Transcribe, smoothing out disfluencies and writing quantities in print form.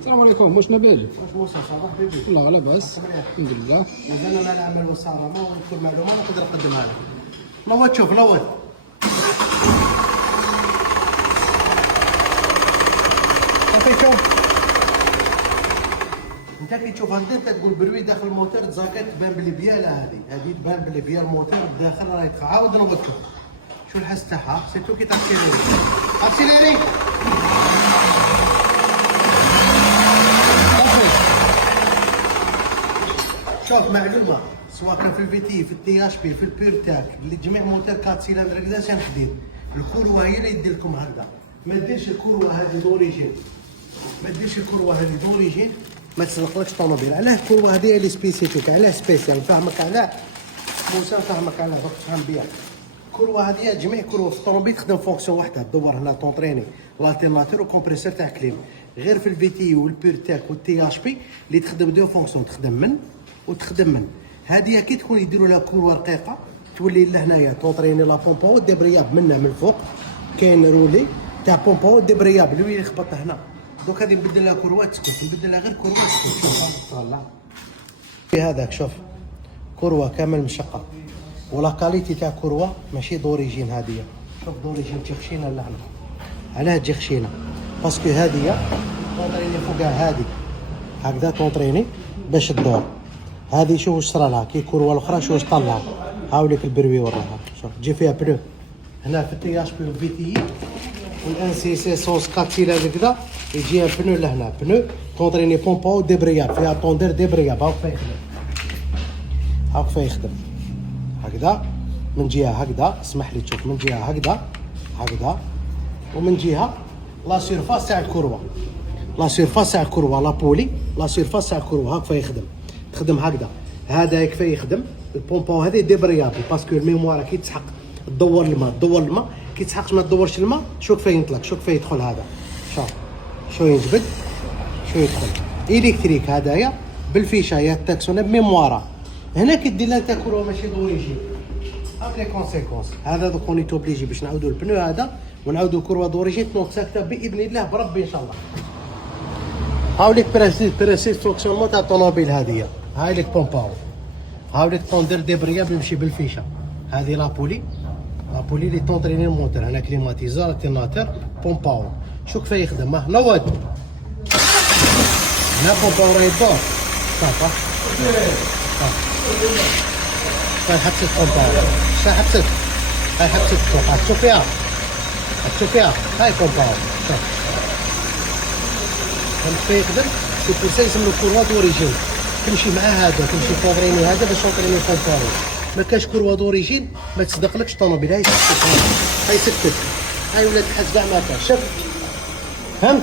السلام عليكم، واش نبيل؟ واش موسى صباح حبيبي؟ والله على باس، الحمد لله. مازال انا نعمل وصالة ونذكر معلومة نقدر نقدمها لك. نوض شوف نوض. صافي شوف. انت كي تشوف هكذا تقول بروي داخل الموتور تزاكات تبان بلي بياله هذه تبان بلي بيا الموتور الداخل راهي عاود نوض شوف. شو الحس تاعها؟ سيرتو كي تاكسيليري. اكسيليري. شوف معلومه سواء كان في الفي تي في التي اش بي في البيرتاك اللي جميع موتور 4 سيلندر هكذا شنو ندير؟ الكروه هي اللي يدير لكم هكذا، ما ديرش الكروه هذه دوريجين، ما ديرش الكروه هذه دوريجين ما تسرقلكش طوموبيل. علاه الكروه هذه اللي سبيسيفيك، علاه سبيسيال نفهمك علاه موسى نفهمك علاه باش تفهم بيها. الكروه هذه جميع كروه في الطوموبيل تخدم فونكسيون واحده، تدور هنا طونطريني لالتيرناتور وكمبريسور تاع كليم، غير في الفي تي والبيرتاك والتي اش بي اللي تخدم دو فونكسيون، تخدم من وتخدم من. هذه كي تكون يديروا لها كروه رقيقه تولي لهنايا طونطريني لا بومبو ديبرياب منها من الفوق كاين رولي تاع بومبو ديبرياب اللي يخبط هنا. دوك هذه نبدل لها كروات تسكت، نبدل لها غير كروات تسكت. شوف طلع في هذاك، شوف كروه كامل مشقه ولا كاليتي تاع كروه ماشي دوريجين. هذه شوف دوريجين تجي خشينه لهنا. علاه تجي خشينه؟ باسكو هذه طونطريني فوقها هذه هكذا طونطريني باش تدور. هذه شوف واش صرا لها كي كروه الاخرى شوف واش طلع. هاوليك البروي وراها، شوف تجي فيها بلو هنا في التي اش بي والفي تي والان سي سي سونس كاتيلا هكذا يجيها بنو لهنا، بنو طونطريني بومبو ديبرياب فيها طوندير ديبرياب. هاك فيها يخدم، هاك فيها يخدم هكذا من جهه هكذا. اسمح لي تشوف من جهه هكذا هكذا ومن جهه لا سيرفاس تاع الكروه، لا سيرفاس تاع الكروه لا بولي لا سيرفاس تاع الكروه هاك فيها يخدم. تخدم هكذا، هذا يكفي يخدم. البومبو هذه ديبريابل باسكو الميموار كي تسحق تدور الماء، تدور الماء كي تسحقش ما تدورش الماء شو كيف ينطلق، شو كيف يدخل. هذا شوف شو ينجبد شو يدخل الكتريك هذايا بالفيشه يا التاكسون بميموار. هنا كي دير لها تاكلوا ماشي دوريجين هاك لي كونسيكونس. هذا دوك اوني توبليجي باش نعاودوا البنو هذا ونعاودوا كروه دوريجين تنوض ساكته باذن الله بربي ان شاء الله. هاوليك بريسيس فونكسيونمون تاع الطوموبيل هذه. هاي لك بومباو، هاوليك طوندير ديبرياب يمشي بالفيشه. هذه لابولي، لابولي اللي طونطريني الموتور. هنا كليماتيزور التيرناتور بومباو. شو كيف يخدم؟ ها نوض هنا بومباو راه يدور صافا. هاي حبست بومباو، شا حبست؟ هاي حبست فوق، تشوف فيها تشوف فيها هاي بومباو. شوف كيف يخدم؟ سي بور سا يسمو كروه دوريجين، تمشي مع هذا تمشي طونطريني هذا باش طونطريني بومباو. ما كاش كروه دوريجين ما تصدقلكش طوموبيل. هاي سكتت، هاي سكتت، هاي ولات تحس كاع ما كاش. شوف فهمت؟